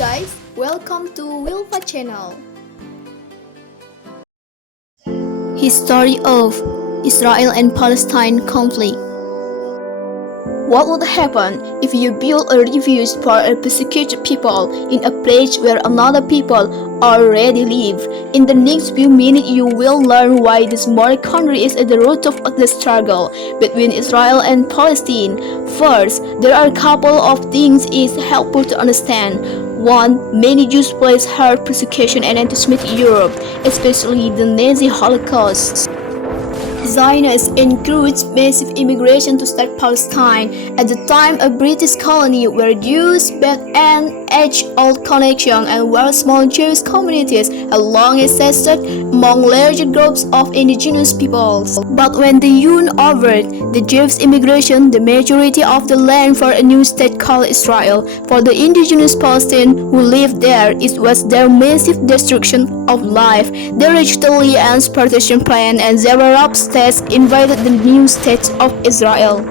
guys, welcome to Wilfa channel. History of Israel and Palestine conflict. What would happen if you build a refuge for a persecuted people in a place where another people already live? In the next few minutes, you will learn why this small country is at the root of the struggle between Israel and Palestine. First, there are a couple of things is helpful to understand. One, many Jews faced hard persecution and anti-Semitic Europe, especially the Nazi Holocaust. Zionists encouraged massive immigration to start Palestine. At the time, a British colony where Jews had an age-old connection and where small Jewish communities had long existed among larger groups of indigenous peoples. But when the UN ordered the Jewish immigration, the majority of the land for a new state called Israel, for the indigenous Palestinians who lived there, it was their massive destruction of life. They reached the Lions partition plan and several Arab states invaded the new state of Israel.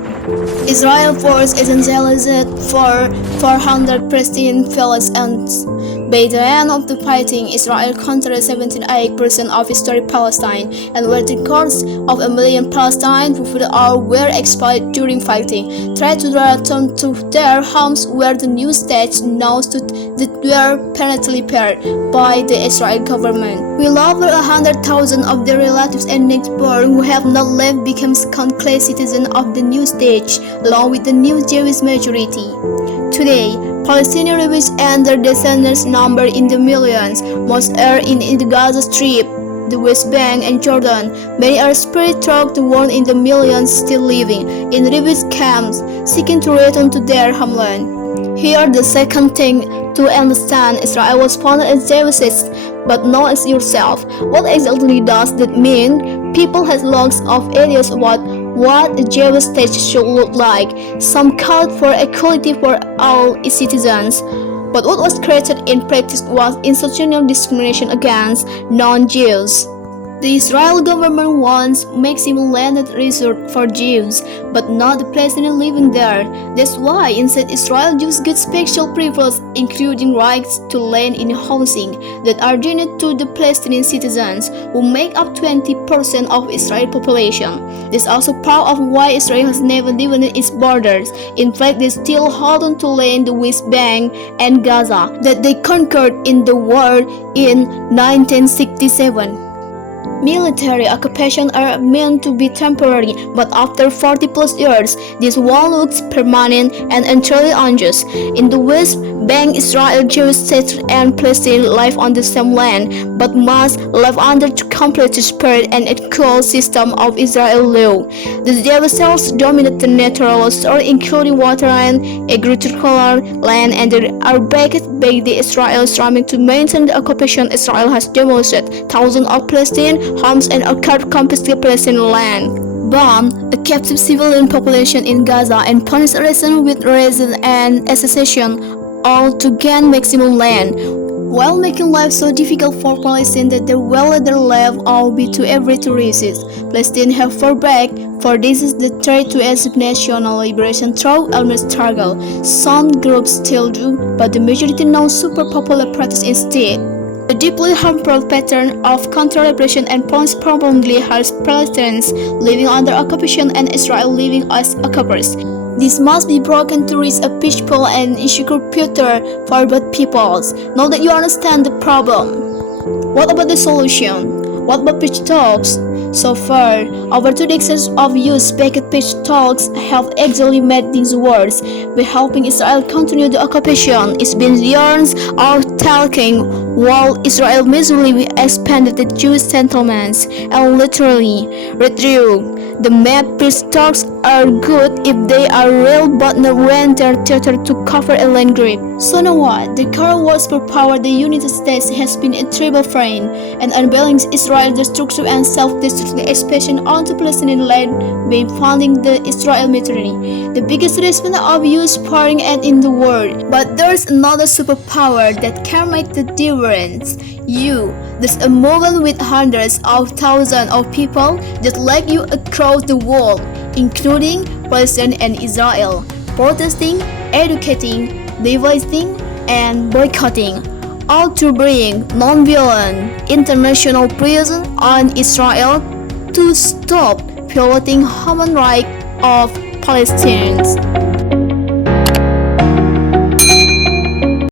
Israel force essentialized for 400 Palestinian Philistines. By the end of the fighting, Israel controlled 78% of historic Palestine, and were the cause of 1 million Palestinians who were exploited during fighting, tried to return to their homes where the new states now stood that were permanently prepared by the Israeli government. Will over 100,000 of their relatives and neighbors who have not left become second-class citizens of the new state, along with the new Jewish majority. Today, Palestinian refugees and their descendants number in the millions. Most are in the Gaza Strip, the West Bank, and Jordan. Many are spread throughout the world in the millions still living in refugee camps, seeking to return to their homeland. Here, the second thing to understand: Israel was founded as Jewish, but not as yourself. What exactly does that mean? People have lots of ideas about what a Jewish state should look like. Some called for equality for all its citizens. But what was created in practice was institutional discrimination against non-Jews. The Israeli government wants maximum landed reserved for Jews, but not the Palestinians living there. That's why instead Israel Jews get special privileges, including rights to land and housing, that are denied to the Palestinian citizens, who make up 20% of Israel's population. That's also part of why Israel has never defined its borders. In fact, they still hold on to land the West Bank and Gaza that they conquered in the war in 1967. Military occupations are meant to be temporary, but after 40 plus years, this wall looks permanent and entirely unjust. In the West Bank, Israel, Jewish states and Palestine live on the same land, but must live under the completely separate and equal system of Israel law. The Jewish cells dominate the natural soil, including waterland, agricultural land, and they are backed by the Israel striving to maintain the occupation. Israel has demolished thousands of Palestinian homes and occupied confiscated Palestinian land, bombed a captive civilian population in Gaza, and punished arson with arrest and assassination, all to gain maximum land, while making life so difficult for Palestinians that they will let their life all be to every to resist. Palestinians have fought back, for this is the threat to its national liberation through armed struggle. Some groups still do, but the majority now super popular practice instead. A deeply harmful pattern of counter-repression and punish permanently harms Palestinians living under occupation and Israel living as occupiers. This must be broken to reach a peaceful and secure future for both peoples. Now that you understand the problem, what about the solution? What about peace talks? So far, over 2 decades of US-backed peace talks have actually made things worse. By helping Israel continue the occupation, it's been years of talking, while Israel massively expanded the Jewish settlements and literally withdrew. The map peace talks are good if they are real, but not when they're theater to cover a land grip. So now what? The current wars for power, the United States has been a terrible friend, and unbalanced Israel's destruction and self-destruction expansion onto Palestinian land by funding the Israel military, the biggest response of US pouring aid in the world. But there's another superpower that can make the difference. There's a movement with hundreds of thousands of people just like you across the world, including Palestine and Israel, protesting, educating, devising, and boycotting, all to bring non-violent international pressure on Israel to stop violating human rights of Palestinians.